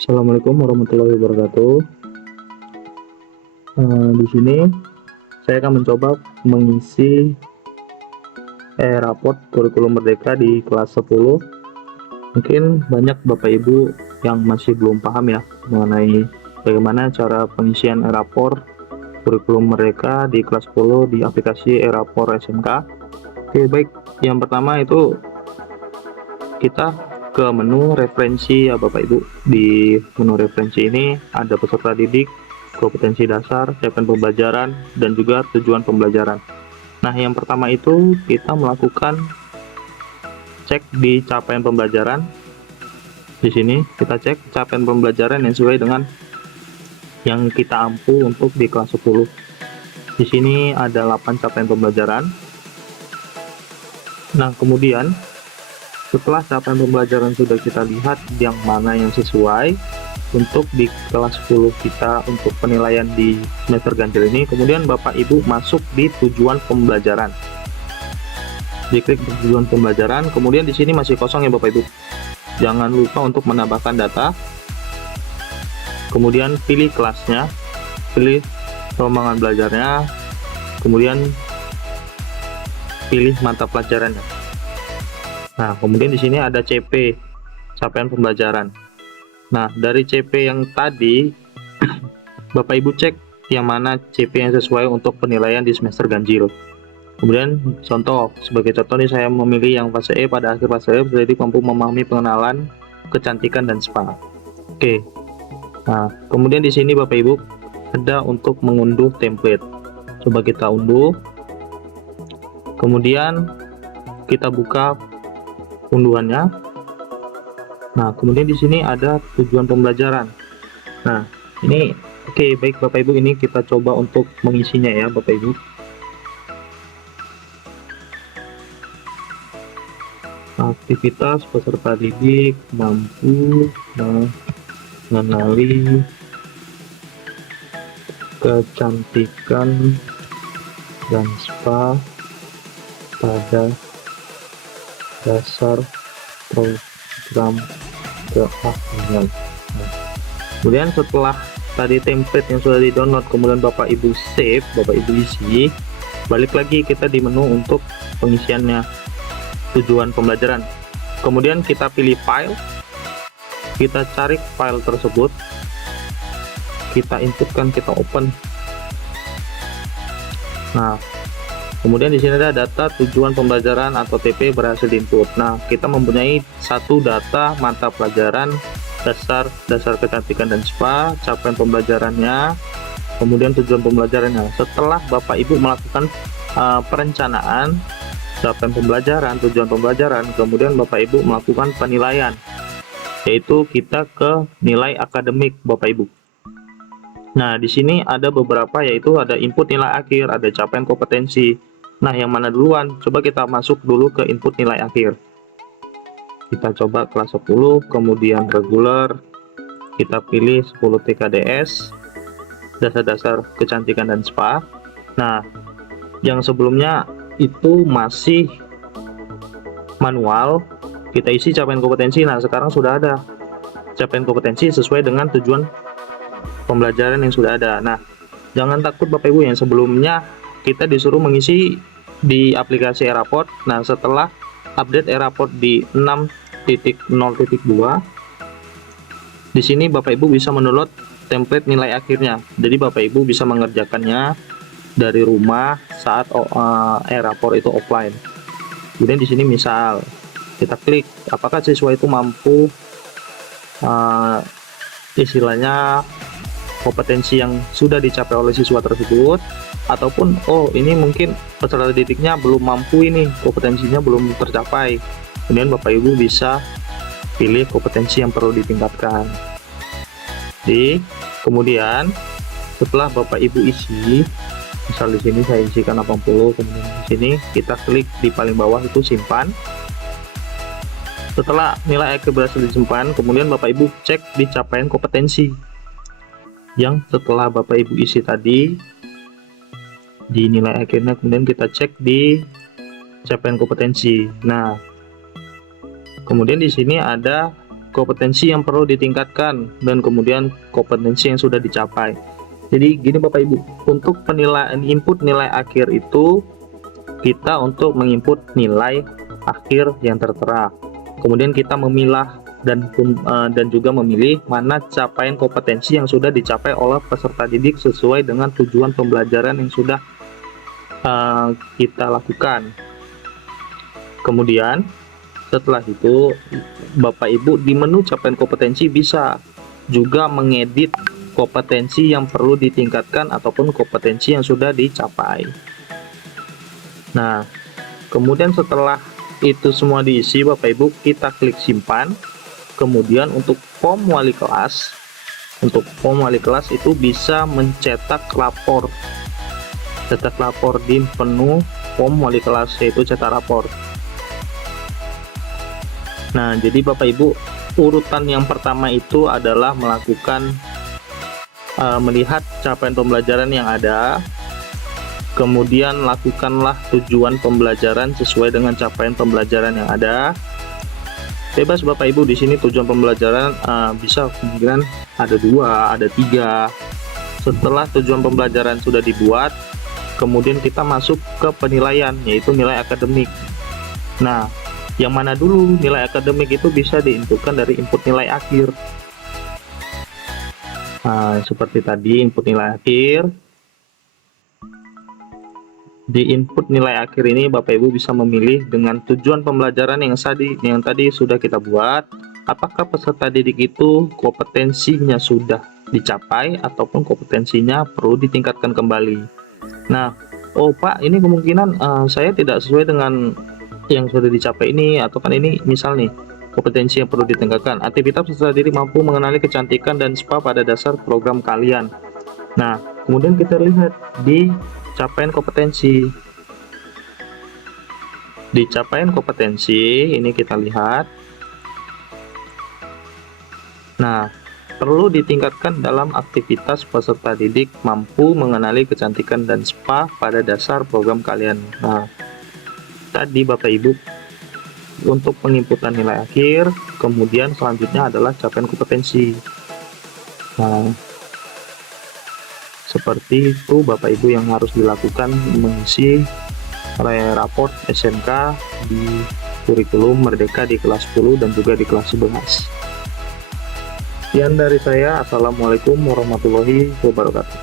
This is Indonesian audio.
Assalamualaikum warahmatullahi wabarakatuh. Di sini saya akan mencoba mengisi raport kurikulum merdeka di kelas 10. Mungkin banyak Bapak Ibu yang masih belum paham ya mengenai bagaimana cara pengisian raport kurikulum merdeka di kelas 10 di aplikasi e-rapor SMK. Oke, baik. Yang pertama itu kita ke menu referensi ya Bapak Ibu. Di menu referensi ini ada peserta didik, kompetensi dasar, capaian pembelajaran, dan juga tujuan pembelajaran. Nah, yang pertama itu kita melakukan cek di capaian pembelajaran. Di sini kita cek capaian pembelajaran yang sesuai dengan yang kita ampu untuk di kelas 10. Di sini ada 8 capaian pembelajaran. Nah, kemudian setelah capaian pembelajaran sudah kita lihat yang mana yang sesuai untuk di kelas 10 kita untuk penilaian di semester ganjil ini, kemudian Bapak Ibu masuk di tujuan pembelajaran. Diklik tujuan pembelajaran, kemudian di sini masih kosong ya Bapak Ibu. Jangan lupa untuk menambahkan data. Kemudian pilih kelasnya, pilih rombongan belajarnya, kemudian pilih mata pelajarannya. Nah, kemudian di sini ada CP, capaian pembelajaran. Nah, dari CP yang tadi, Bapak Ibu cek yang mana CP yang sesuai untuk penilaian di semester ganjil. Kemudian sebagai contoh nih saya memilih yang fase E. Pada akhir fase E, jadi mampu memahami pengenalan, kecantikan, dan spa. Oke. Nah, kemudian di sini Bapak Ibu ada untuk mengunduh template. Coba kita unduh. Kemudian kita buka unduhannya. Nah, kemudian di sini ada tujuan pembelajaran. Nah, ini oke, baik Bapak Ibu, ini kita coba untuk mengisinya ya Bapak Ibu. Aktivitas peserta didik mampu mengenali kecantikan dan spa pada dasar program keahlian. Kemudian setelah tadi template yang sudah di download, kemudian Bapak Ibu save, Bapak Ibu isi, balik lagi kita di menu untuk pengisiannya tujuan pembelajaran. Kemudian kita pilih file, kita cari file tersebut, kita inputkan, kita open. Nah, kemudian di sini ada data tujuan pembelajaran atau TP berhasil diinput. Nah, kita mempunyai satu data mata pelajaran dasar kecantikan dan spa, capaian pembelajarannya, kemudian tujuan pembelajarannya. Setelah Bapak Ibu melakukan perencanaan capaian pembelajaran, tujuan pembelajaran, kemudian Bapak Ibu melakukan penilaian, yaitu kita ke nilai akademik Bapak Ibu. Nah, di sini ada beberapa, yaitu ada input nilai akhir, ada capaian kompetensi. Nah, yang mana duluan? Coba kita masuk dulu ke input nilai akhir. Kita coba kelas 10, kemudian reguler, kita pilih 10 TKDS, dasar kecantikan dan spa. Nah, yang sebelumnya itu masih manual, kita isi capaian kompetensi. Nah, sekarang sudah ada capaian kompetensi sesuai dengan tujuan pembelajaran yang sudah ada. Nah, jangan takut Bapak Ibu, yang sebelumnya kita disuruh mengisi di aplikasi e-raport. Nah, setelah update e-raport di 6.0.2, di sini Bapak Ibu bisa mendownload template nilai akhirnya. Jadi Bapak Ibu bisa mengerjakannya dari rumah saat e-raport itu offline. Kemudian di sini misal kita klik apakah siswa itu mampu istilahnya kompetensi yang sudah dicapai oleh siswa tersebut, ataupun ini mungkin peserta didiknya belum mampu, ini kompetensinya belum tercapai. Kemudian Bapak Ibu bisa pilih kompetensi yang perlu ditingkatkan. Kemudian setelah Bapak Ibu isi, misal di sini saya isikan 80, kemudian di sini kita klik di paling bawah itu simpan. Setelah nilai akhir berhasil disimpan, kemudian Bapak Ibu cek di capaian kompetensi yang setelah Bapak Ibu isi tadi di nilai akhirnya, kemudian kita cek di capaian kompetensi. Nah, kemudian di sini ada kompetensi yang perlu ditingkatkan, dan kemudian kompetensi yang sudah dicapai. Jadi gini Bapak Ibu, untuk penilaian input nilai akhir itu kita untuk menginput nilai akhir yang tertera. Kemudian kita memilah dan juga memilih mana capaian kompetensi yang sudah dicapai oleh peserta didik sesuai dengan tujuan pembelajaran yang sudah kita lakukan. Kemudian setelah itu Bapak Ibu di menu capaian kompetensi bisa juga mengedit kompetensi yang perlu ditingkatkan ataupun kompetensi yang sudah dicapai. Nah, kemudian setelah itu semua diisi Bapak Ibu, kita klik simpan. Kemudian untuk form wali kelas, itu bisa mencetak lapor. Cetak lapor di menu form wali kelas, yaitu cetak rapor. Nah, jadi Bapak Ibu, urutan yang pertama itu adalah melakukan melihat capaian pembelajaran yang ada. Kemudian lakukanlah tujuan pembelajaran sesuai dengan capaian pembelajaran yang ada. Bebas Bapak Ibu, di sini tujuan pembelajaran bisa kemungkinan ada 2, ada 3. Setelah tujuan pembelajaran sudah dibuat, kemudian kita masuk ke penilaian, yaitu nilai akademik. Nah, yang mana dulu nilai akademik itu bisa diinputkan dari input nilai akhir. Nah, seperti tadi input nilai akhir. Di input nilai akhir ini Bapak Ibu bisa memilih dengan tujuan pembelajaran yang tadi sudah kita buat, apakah peserta didik itu kompetensinya sudah dicapai ataupun kompetensinya perlu ditingkatkan kembali. Nah, oh Pak, ini kemungkinan saya tidak sesuai dengan yang sudah dicapai ini, atau kan ini misal nih kompetensi yang perlu ditingkatkan, aktivitas peserta didik mampu mengenali kecantikan dan spa pada dasar program kalian. Nah, kemudian kita lihat di capaian kompetensi. Di capaian kompetensi ini kita lihat, nah, perlu ditingkatkan dalam aktivitas peserta didik mampu mengenali kecantikan dan spa pada dasar program kalian. Nah, tadi Bapak Ibu untuk penginputan nilai akhir, kemudian selanjutnya adalah capaian kompetensi. Nah, seperti itu Bapak Ibu yang harus dilakukan mengisi raport SMK di kurikulum Merdeka di kelas 10 dan juga di kelas 11. Sekian dari saya. Assalamualaikum warahmatullahi wabarakatuh.